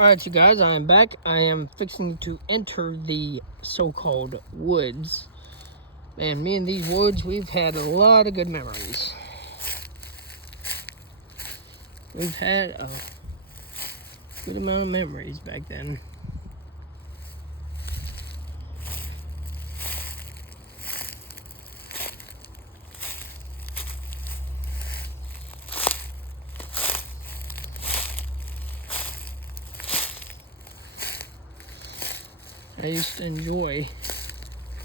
Alright, you guys, I am back. I am fixing to enter the so-called woods. Man, me and these woods, we've had a lot of good memories. We've had a good amount of memories back then. I used to enjoy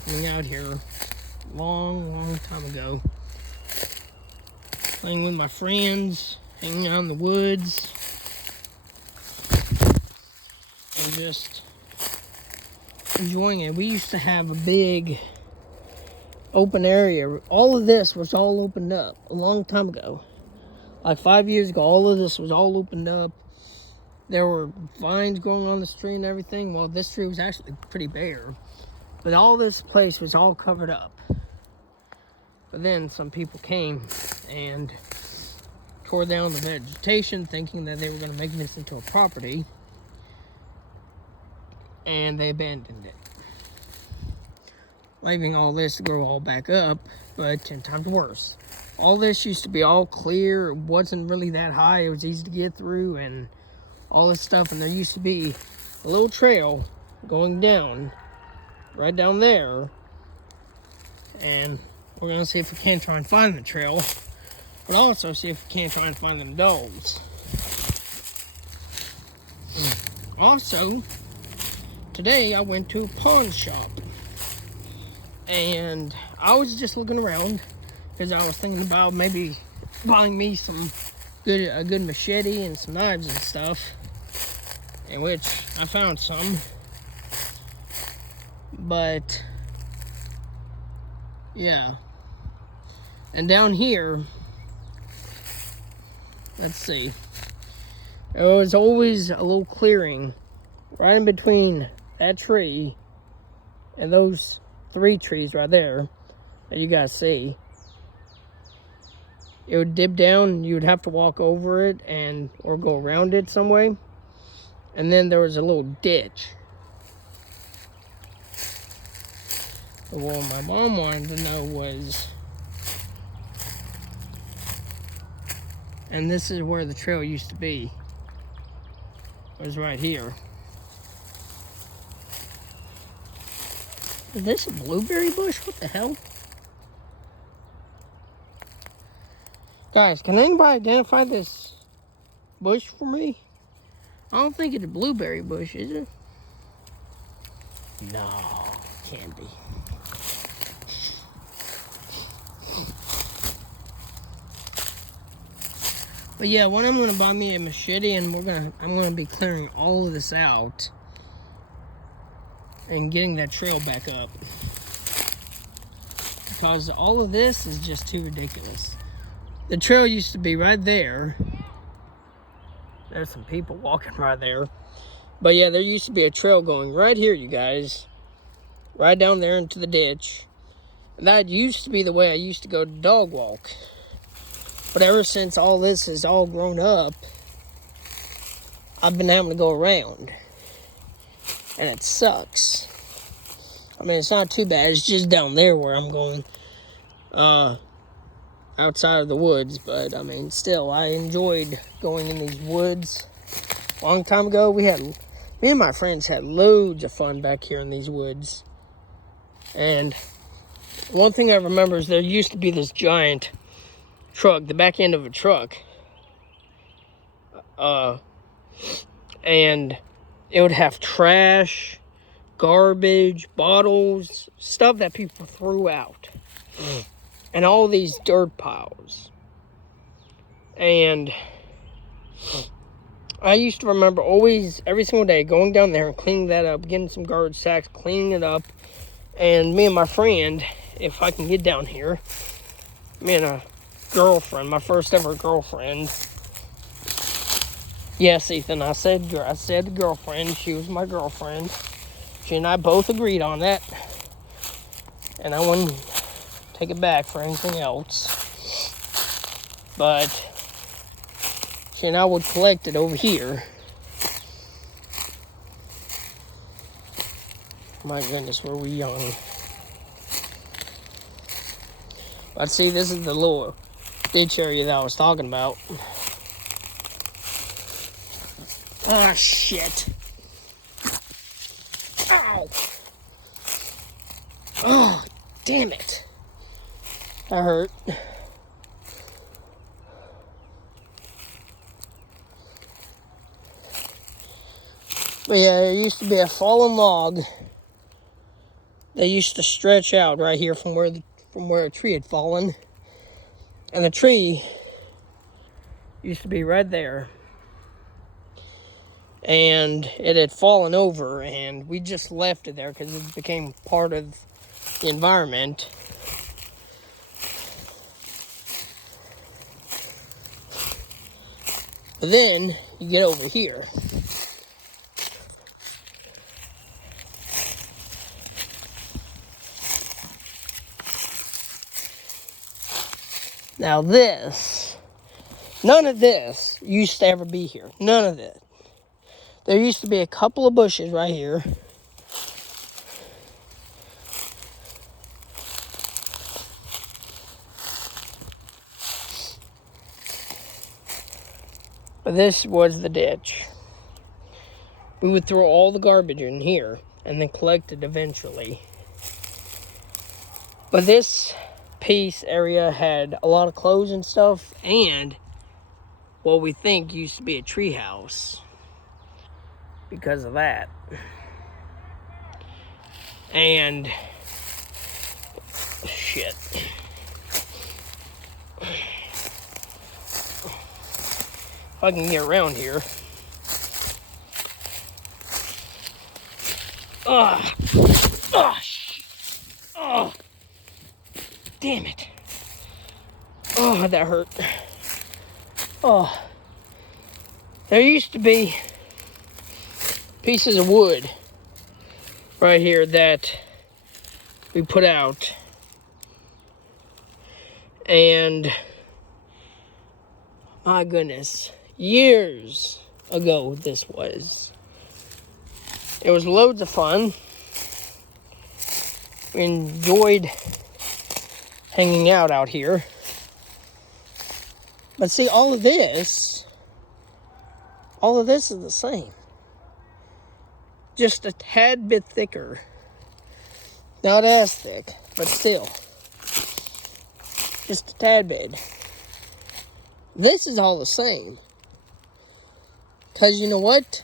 coming out here a long time ago. Playing with my friends, hanging out in the woods, and just enjoying it. We used to have a big open area. All of this was all opened up a long time ago. Like 5 years ago, all of this was all opened up. There were vines growing on the tree and everything. Well, this tree was actually pretty bare. But all this place was all covered up. But then some people came and tore down the vegetation, thinking that they were going to make this into a property. And they abandoned it, leaving all this to grow all back up, but 10 times worse. All this used to be all clear. It wasn't really that high. It was easy to get through and all this stuff. And there used to be a little trail going down, right down there. And we're going to see if we can try and find the trail, but also see if we can try and find them dogs. Also, today I went to a pawn shop. And I was just looking around because I was thinking about maybe buying me a good machete and some knives and stuff, in which I found some. But yeah, and down here, let's see, there was always a little clearing right in between that tree and those 3 trees right there that you guys see. It would dip down, you would have to walk over it or go around it some way. And then there was a little ditch. What my mom wanted to know was, and this is where the trail used to be. It was right here. Is this a blueberry bush? What the hell? Guys, can anybody identify this bush for me? I don't think it's a blueberry bush, is it? No, can't be. But yeah, when I'm gonna buy me a machete and I'm gonna be clearing all of this out and getting that trail back up, because all of this is just too ridiculous. The trail used to be right there. There's some people walking right there. But yeah, there used to be a trail going right here, you guys. Right down there into the ditch. And that used to be the way I used to go to dog walk. But ever since all this has all grown up, I've been having to go around. And it sucks. I mean, it's not too bad. It's just down there where I'm going. Outside of the woods, but I mean, still, I enjoyed going in these woods. A long time ago, me and my friends had loads of fun back here in these woods. And one thing I remember is there used to be this giant truck, the back end of a truck, and it would have trash, garbage, bottles, stuff that people threw out. And all these dirt piles. And I used to remember always, every single day, going down there and cleaning that up, getting some garbage sacks, cleaning it up. And me and my friend, if I can get down here, me and a girlfriend, my first ever girlfriend. Yes, Ethan, I said girlfriend. She was my girlfriend. She and I both agreed on that. And I wouldn't take it back for anything else. But she and I would collect it over here My goodness, were we young. But see, this is the little ditch area that I was talking about. Ah, shit. Ow. Oh, damn it. That hurt. But yeah, there used to be a fallen log that used to stretch out right here from where a tree had fallen. And the tree used to be right there. And it had fallen over, and we just left it there because it became part of the environment. But then you get over here. Now this, none of this used to ever be here. None of it. There used to be a couple of bushes right here. But this was the ditch. We would throw all the garbage in here and then collect it eventually. But this piece area had a lot of clothes and stuff, and what we think used to be a tree house because of that. And shit. If I can get around here. Ugh. Oh, oh. Damn it. Oh, that hurt. Oh. There used to be pieces of wood right here that we put out. And my goodness, years ago this was. It was loads of fun. We enjoyed hanging out here. But see, all of this is the same. Just a tad bit thicker. Not as thick, but still. Just a tad bit. This is all the same. Because you know what?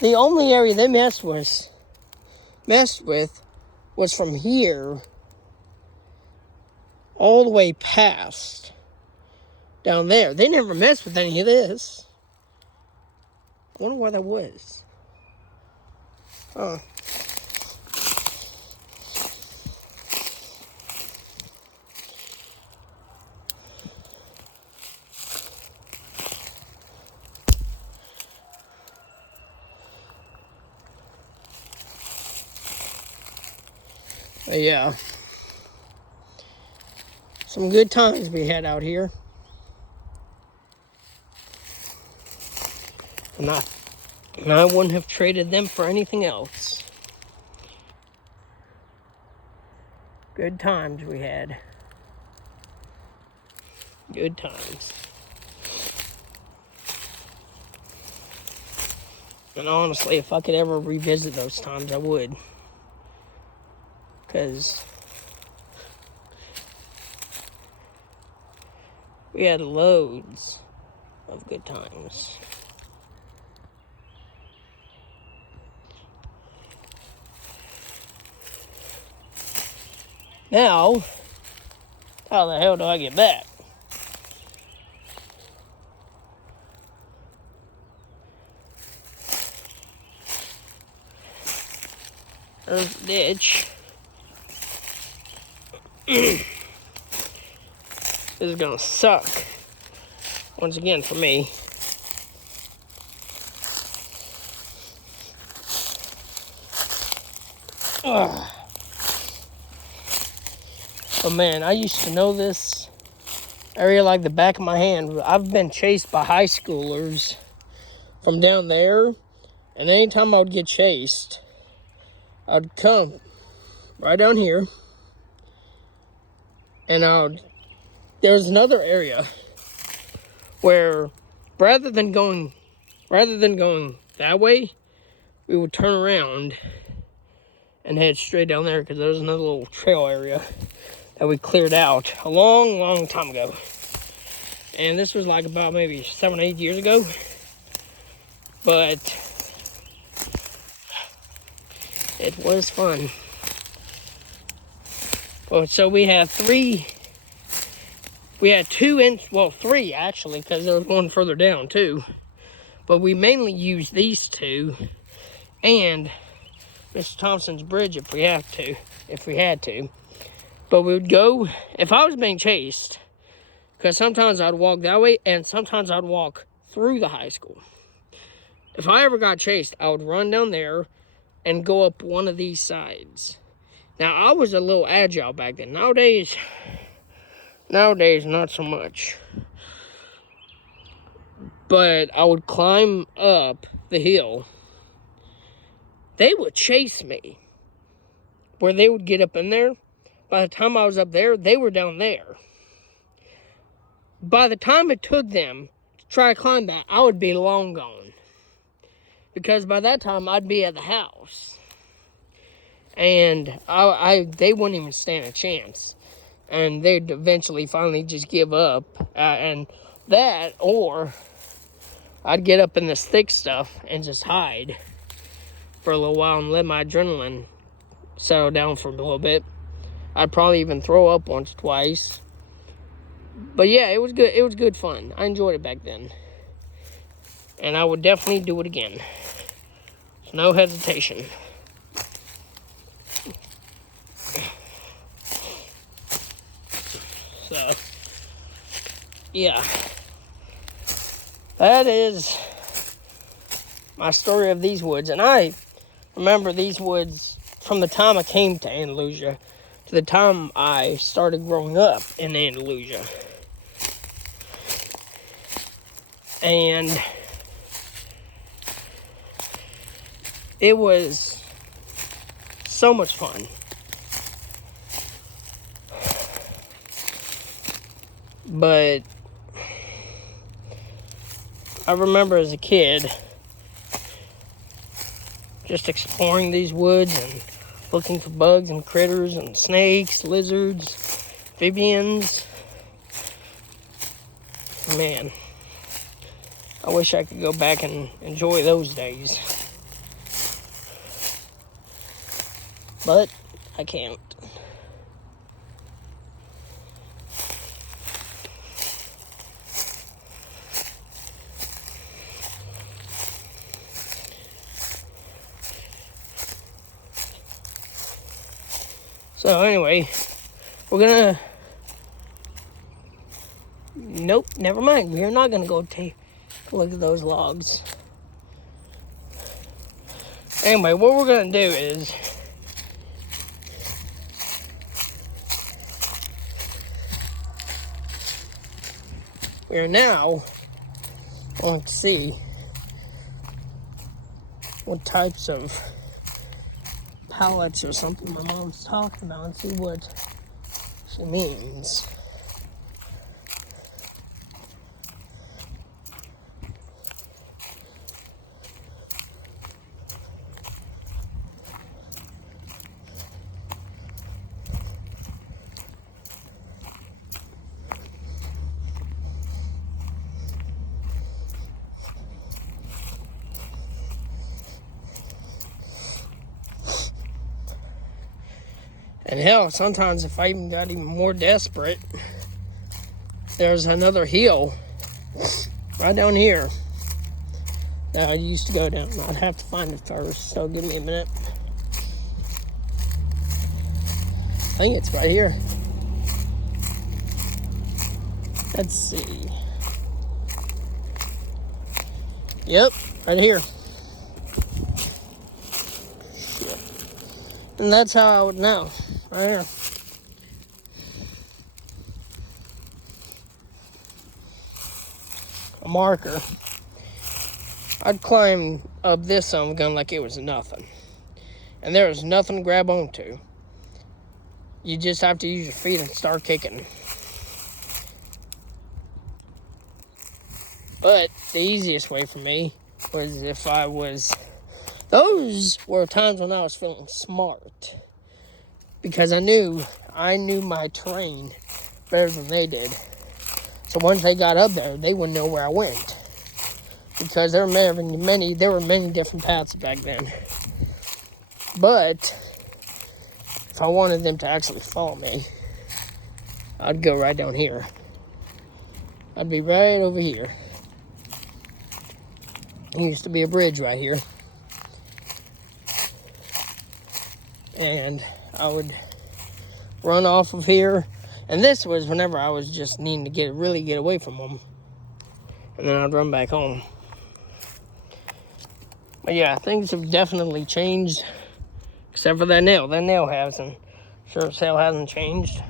The only area they messed with was from here all the way past down there. They never messed with any of this. I wonder why that was. Huh. But yeah, some good times we had out here. And I wouldn't have traded them for anything else. Good times we had. Good times. And honestly, if I could ever revisit those times, I would. Because we had loads of good times. Now, how the hell do I get back? There's the ditch. This is gonna suck once again for me. Ugh. Oh man, I used to know this area like the back of my hand. I've been chased by high schoolers from down there, and anytime I would get chased, I'd come right down here, and there's another area where rather than going that way, we would turn around and head straight down there, because there's another little trail area that we cleared out a long time ago. And this was like about maybe 7 or 8 years ago. But it was fun. Well, so we had three actually, because there was one further down too. But we mainly used these two and Mr. Thompson's bridge if we had to. But we would go, if I was being chased, because sometimes I'd walk that way and sometimes I'd walk through the high school. If I ever got chased, I would run down there and go up one of these sides. Now, I was a little agile back then. Nowadays, not so much. But I would climb up the hill. They would chase me. Where they would get up in there. By the time I was up there, they were down there. By the time it took them to try to climb that, I would be long gone. Because by that time, I'd be at the house. And they wouldn't even stand a chance. And they'd eventually finally just give up. Or I'd get up in this thick stuff and just hide for a little while and let my adrenaline settle down for a little bit. I'd probably even throw up once or twice. But yeah, it was good. It was good fun. I enjoyed it back then. And I would definitely do it again. No hesitation. So, yeah. That is my story of these woods. And I remember these woods from the time I came to Andalusia to the time I started growing up in Andalusia. And it was so much fun. But I remember as a kid just exploring these woods and looking for bugs and critters and snakes, lizards, amphibians. Man, I wish I could go back and enjoy those days. But I can't. So anyway, we're gonna... Nope, never mind. We're not gonna go take a look at those logs. Anyway, what we're gonna do is... we are now going to see what types of pallets or something my mom's talking about and see what she means. And hell, sometimes if I even got even more desperate, there's another hill right down here that I used to go down. I'd have to find it first, so give me a minute. I think it's right here. Let's see. Yep, right here. Shit. And that's how I would know. Right here. A marker. I'd climb up this gun like it was nothing. and there is nothing to grab onto. You just have to use your feet and start kicking. But the easiest way for me was if I was... Those were times when I was feeling smart. Because I knew my terrain better than they did. So once they got up there, they wouldn't know where I went. Because there were many different paths back then. But if I wanted them to actually follow me, I'd go right down here. I'd be right over here. There used to be a bridge right here. And I would run off of here. And this was whenever I was just needing to really get away from them. And then I'd run back home. But yeah, things have definitely changed. Except for that nail. That nail hasn't. Sure as hell hasn't changed.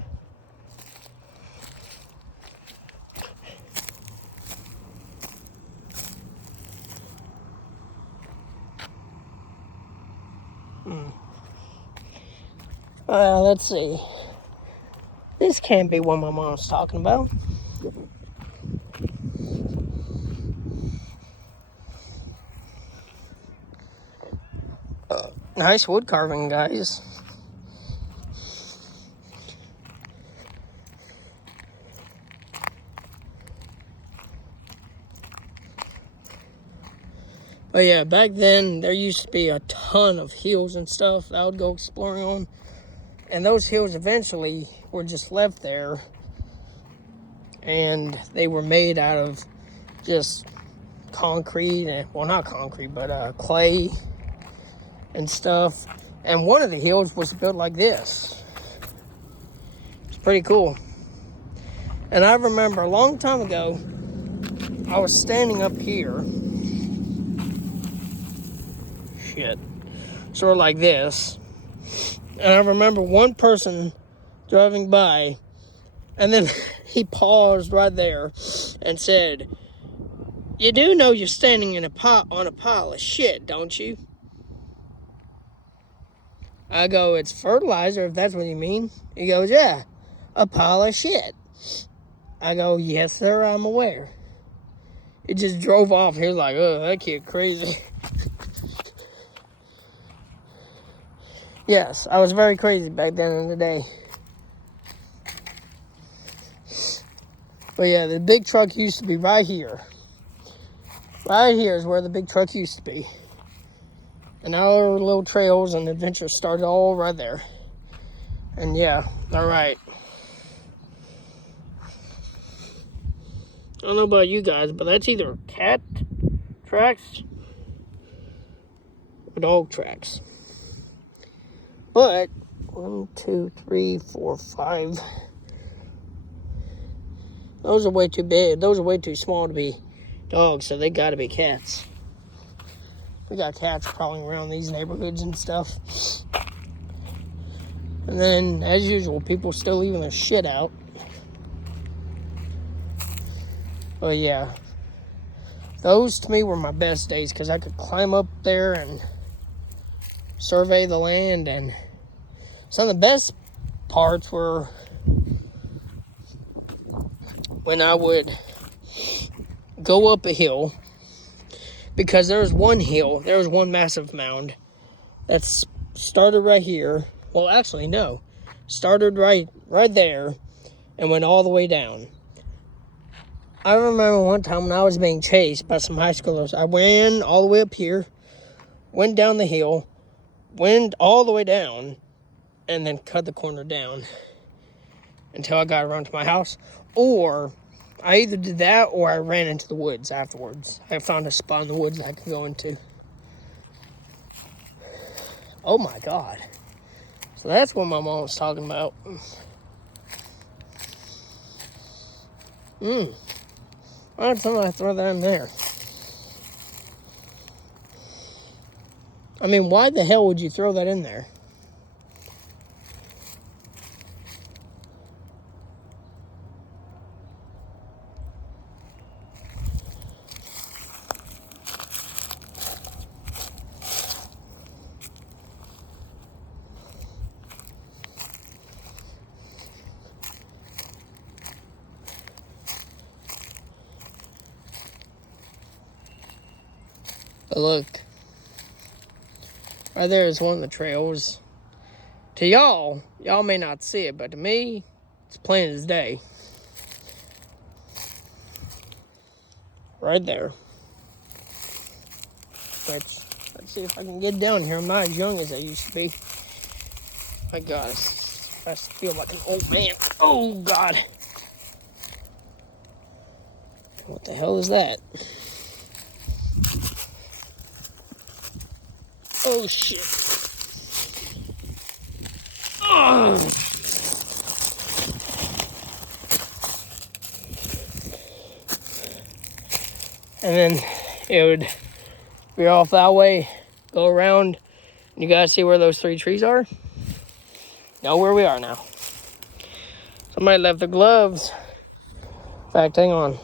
Let's see. This can't be what my mom's talking about. Nice wood carving, guys. But yeah, back then, there used to be a ton of hills and stuff that I would go exploring on. And those hills eventually were just left there. And they were made out of just concrete, well, not concrete, but clay and stuff. And one of the hills was built like this. It's pretty cool. And I remember a long time ago, I was standing up here. Sort of like this. And I remember one person driving by, and then he paused right there and said, "You do know you're standing on a pile of shit, don't you?" I go, "It's fertilizer, if that's what you mean." He goes, "Yeah, a pile of shit." I go, "Yes, sir, I'm aware." He just drove off. He was like, "Oh, that kid crazy." Yes, I was very crazy back then in the day. But yeah, the big truck used to be right here. Right here is where the big truck used to be. And our little trails and adventures started all right there. And yeah, all right. I don't know about you guys, but that's either cat tracks or dog tracks. But 1, 2, 3, 4, 5. Those are way too big. Those are way too small to be dogs, so they gotta be cats. We got cats crawling around these neighborhoods and stuff. And then, as usual, people still leaving their shit out. But yeah, those to me were my best days because I could climb up there and survey the land. And some of the best parts were when I would go up a hill, because there was one massive mound that started right here. Well, actually, no. Started right there and went all the way down. I remember one time when I was being chased by some high schoolers. I ran all the way up here, went down the hill, went all the way down, and then cut the corner down until I got around to my house. Or I either did that or I ran into the woods afterwards. I found a spot in the woods I could go into. Oh my God. So that's what my mom was talking about. Why did somebody throw that in there? I mean, why the hell would you throw that in there? But look, right there is one of the trails. To y'all may not see it, but to me, it's plain as day. Right there. Let's see if I can get down here. I'm not as young as I used to be. My God, I feel like an old man. Oh, God. What the hell is that? Oh, shit. Oh. And then it would be off that way, go around. You guys see where those 3 trees are? Know where we are now. Somebody left their gloves. In fact, hang on.